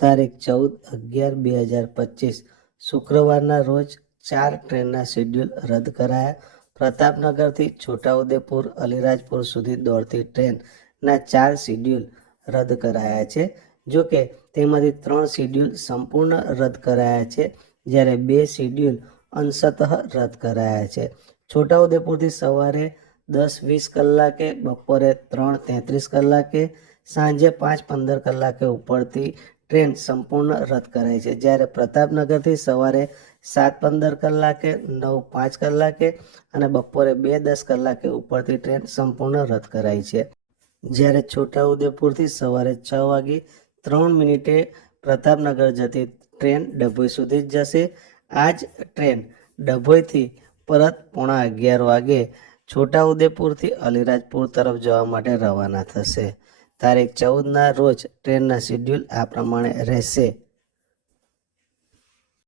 તારીખ 14/11/2025 શુક્રવારના રોજ 4 ટ્રેનના શેડ્યુલ રદ કરાયા. પ્રતાપનગરથી છોટાઉદેપુર અલીરાજપુર સુધી દોડતી ટ્રેનના 4 શેડ્યુલ રદ કરાયા છે. જોકે તેમાંથી 3 શેડ્યુલ સંપૂર્ણ રદ કરાયા છે, જ્યારે 2 શેડ્યુલ અંશતઃ રદ કરાયા છે. છોટાઉદેપુરથી સવારે 10:20 કલાકે, બપોરે 3:33 કલાકે, સાંજે 5:15 કલાકે ઉપડતી ટ્રેન સંપૂર્ણ રદ કરાઈ છે, જ્યારે પ્રતાપનગરથી સવારે 7:15 કલાકે, 9:05 કલાકે અને બપોરે 2:10 કલાકે ઉપડતી ટ્રેન સંપૂર્ણ રદ કરાઈ છે. જ્યારે છોટાઉદેપુરથી સવારે 6:03 પ્રતાપનગર જતી ટ્રેન ડભોઈ સુધી જ જશે. આ જ ટ્રેન ડભોઈથી પરત 11:15 વાગે છોટાઉદેપુરથી અલીરાજપુર તરફ જવા માટે રવાના થશે. તારીખ 14ના રોજ ટ્રેનના શેડ્યુલ આ પ્રમાણે રહેશે.